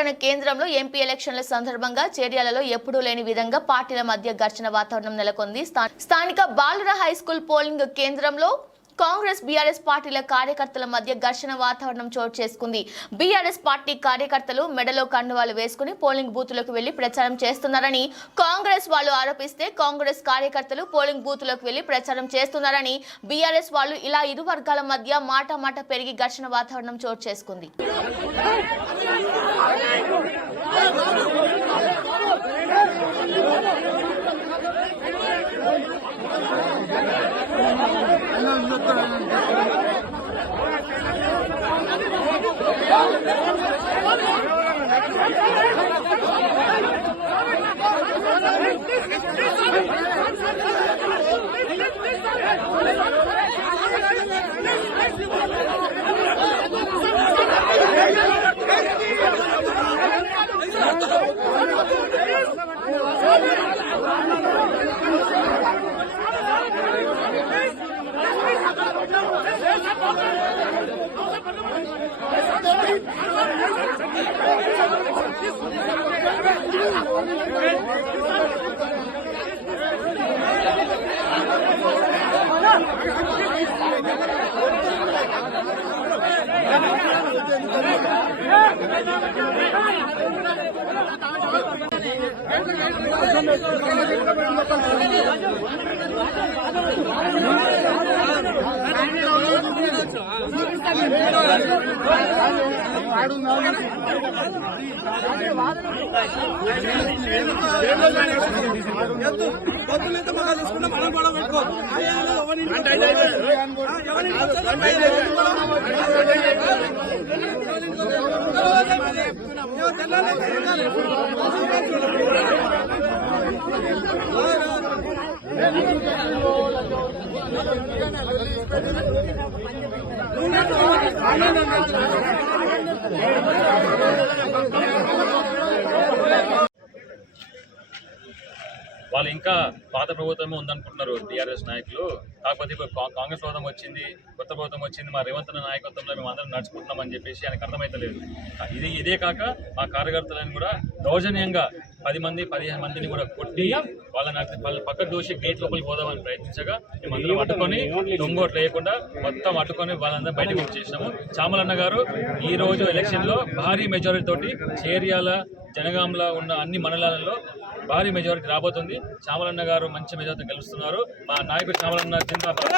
పట్టణ కేంద్రంలో ఎంపీ ఎలక్షన్ల సందర్భంగా చేర్యాలలో ఎప్పుడూ లేని విధంగా పార్టీల మధ్య ఘర్షణ వాతావరణం నెలకొంది. స్థానిక బాలుర హైస్కూల్ పోలింగ్ కేంద్రంలో కాంగ్రెస్ బీఆర్ఎస్ పార్టీల కార్యకర్తల మధ్య ఘర్షణ వాతావరణం చోటు చేసుకుంది. బీఆర్ఎస్ పార్టీ కార్యకర్తలు మెడలో కండువాలు వేసుకుని పోలింగ్ బూతులకు వెళ్లి ప్రచారం చేస్తున్నారని కాంగ్రెస్ వాళ్ళు ఆరోపిస్తే, కాంగ్రెస్ కార్యకర్తలు పోలింగ్ బూతులకు వెళ్లి ప్రచారం చేస్తున్నారని బీఆర్ఎస్ వాళ్ళు ఇలా ఇరు వర్గాల మధ్య మాట పెరిగి ఘర్షణ వాతావరణం చోటు చేసుకుంది. వాళ్ళు ఇంకా పాత ప్రభుత్వమే ఉందనుకుంటున్నారు టీఆర్ఎస్ నాయకులు. కాకపోతే ఇప్పుడు కాంగ్రెస్ ప్రభుత్వం వచ్చింది, కొత్త ప్రభుత్వం వచ్చింది, మా రేవంత్ నాయకత్వంలో మేము అందరం నడుచుకుంటున్నామని చెప్పేసి ఆయనకు అర్థమైతలేదు. ఇదే కాక మా కార్యకర్తలను కూడా దౌర్జన్యంగా 10 మంది 15 మందిని కూడా కొట్టి వాళ్ళ పక్క దోషి గేట్ లోపలికి పోదామని ప్రయత్నించగా మేము అందరం అడ్డుకొని దొంగోట్లు వేయకుండా మొత్తం అడ్డుకొని వాళ్ళందరూ బయటకు వచ్చేసినాము. చామలన్న గారు ఈ రోజు ఎలక్షన్లో భారీ మెజారిటీ తోటి చేర్యాల, జనగాంలో ఉన్న అన్ని మండలాలలో భారీ మెజారిటీ రాబోతుంది. చామలన్న గారు మంచి మెజారిటీ గెలుస్తున్నారు. మా నాయకుడు చామలన్న జిందాబాద్.